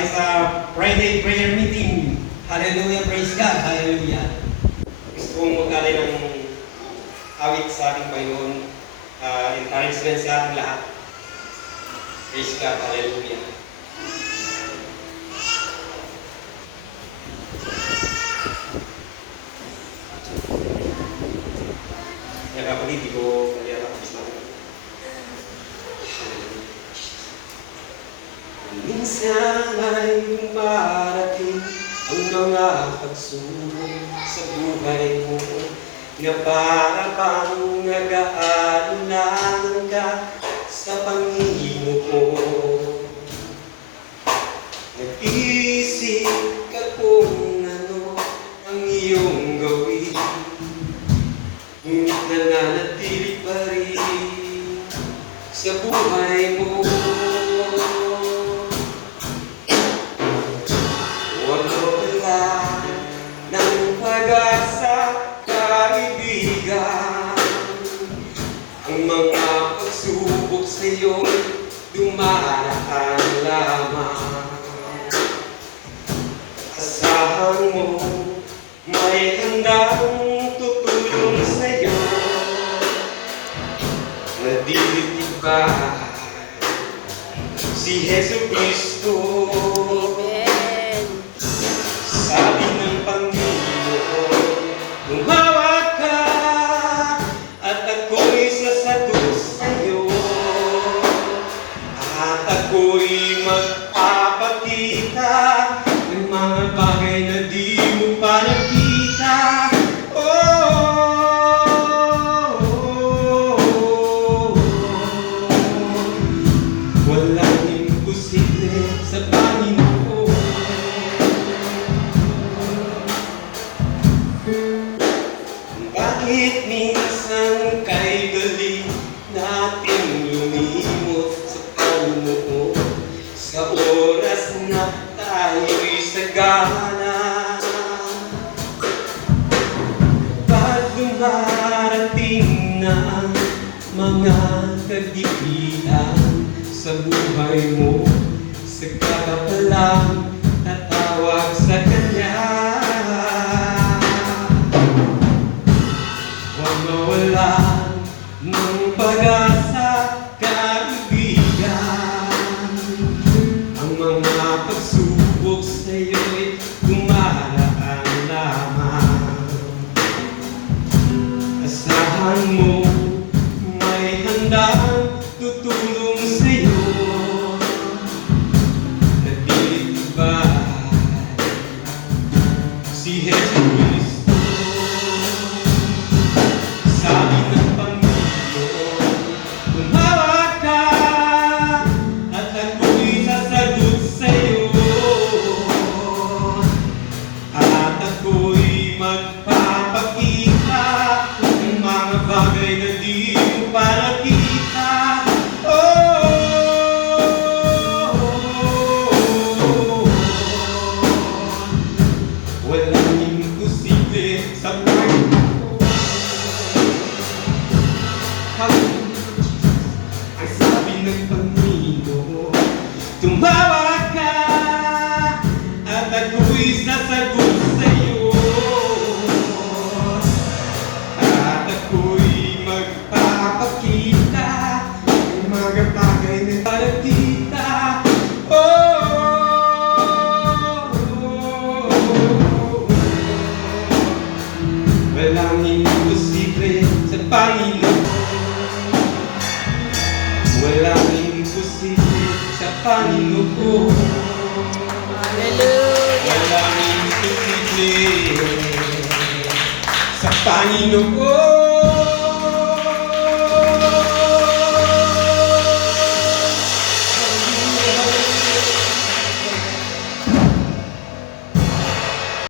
tayo sa Friday prayer meeting. Hallelujah, praise God, hallelujah. Gusto kong mag-alay ng awit sa ating Panginoon. Encouragement sa ating lahat. Praise God, hallelujah. Kaya kapatid, di ko kaya tapos na. Minsan ay dumarating ang mga pagsubok sa buhay mo na para bang nag-aalinlangan ka sa panghihingo ko. Nag-isip ka kung ano ang iyong gawin, ngunit nananatili pa rin sa buhay mo. Ang mga pagsubok sa'yo dumaraan lamang. Asahan mo may handang tutulong sa'yo na dilitibay si Jesucristo. Sabi ng Panginoon, umawat ka at ako'y sasagot sa'yo, at ako'y magpapakita ng mga bagay na di mo pa nakita. Walang imposible sa Panginoon. Bakit minsan kay dali natin lumimot sa Panginoon sa oras na tayo'y sagana? Pag dumarating na ang mga kagipian sa buhay mo, saka ka palang tatawag sa Kanya. Mawalan ng pag-asa, kaibigan. Ang mga pagsubok sa'yo'y dumaraan lamang. Asahan mo may handang tutulong sa'yo na dilitibay si Jesucristo. Magpapakita ng mga bagay na di mo pa nakita. Walang imposible sa Panginoon. Ang sabi ng Panginoon, tumawag ka at ako'y sasagot sa'yo. Walang imposible sa Panginoon. Walang imposible sa Panginoon. Hallelujah. Walang imposible sa Panginoon.